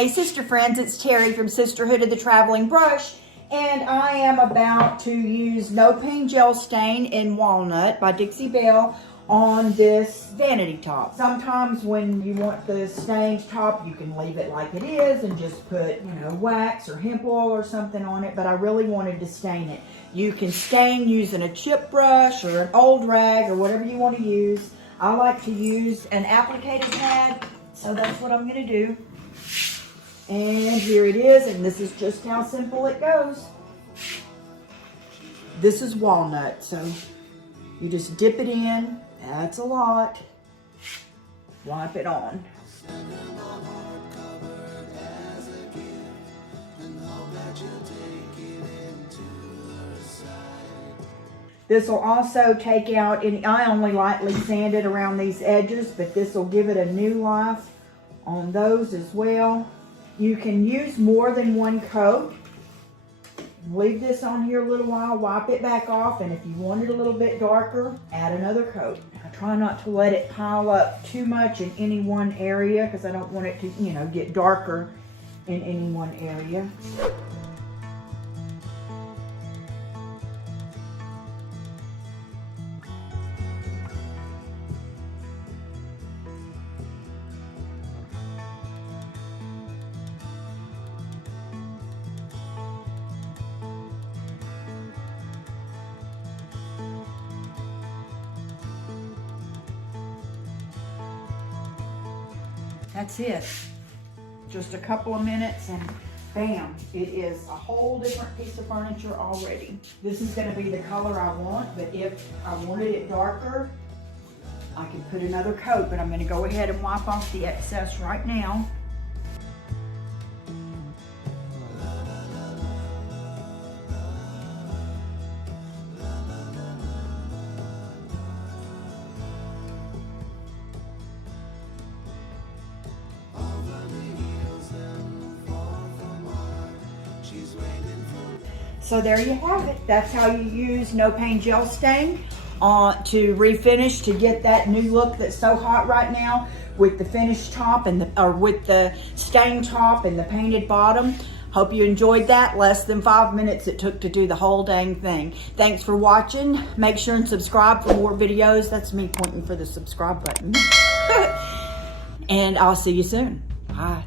Hey sister friends, it's Terry from Sisterhood of the Traveling Brush, and I am about to use No Pain Gel Stain in Walnut by Dixie Belle on this vanity top. Sometimes when you want the stained top, you can leave it like it is and just put, wax or hemp oil or something on it, but I really wanted to stain it. You can stain using a chip brush or an old rag or whatever you want to use. I like to use an applicator pad, so that's what I'm going to do. And here it is, and this is just how simple it goes. This is walnut, so you just dip it in. That's a lot. Wipe it on. This will also take out any, I only lightly sand it around these edges, but this will give it a new life on those as well. You can use more than one coat. Leave this on here a little while, wipe it back off, and if you want it a little bit darker, add another coat. I try not to let it pile up too much in any one area because I don't want it to, get darker in any one area. That's it. Just a couple of minutes and bam, it is a whole different piece of furniture already. This is going to be the color I want, but if I wanted it darker, I can put another coat, but I'm going to go ahead and wipe off the excess right now. So there you have it. That's how you use No Pain Gel Stain to refinish, to get that new look that's so hot right now with the finished top and with the stained top and the painted bottom. Hope you enjoyed that. Less than 5 minutes it took to do the whole dang thing. Thanks for watching. Make sure and subscribe for more videos. That's me pointing for the subscribe button. And I'll see you soon. Bye.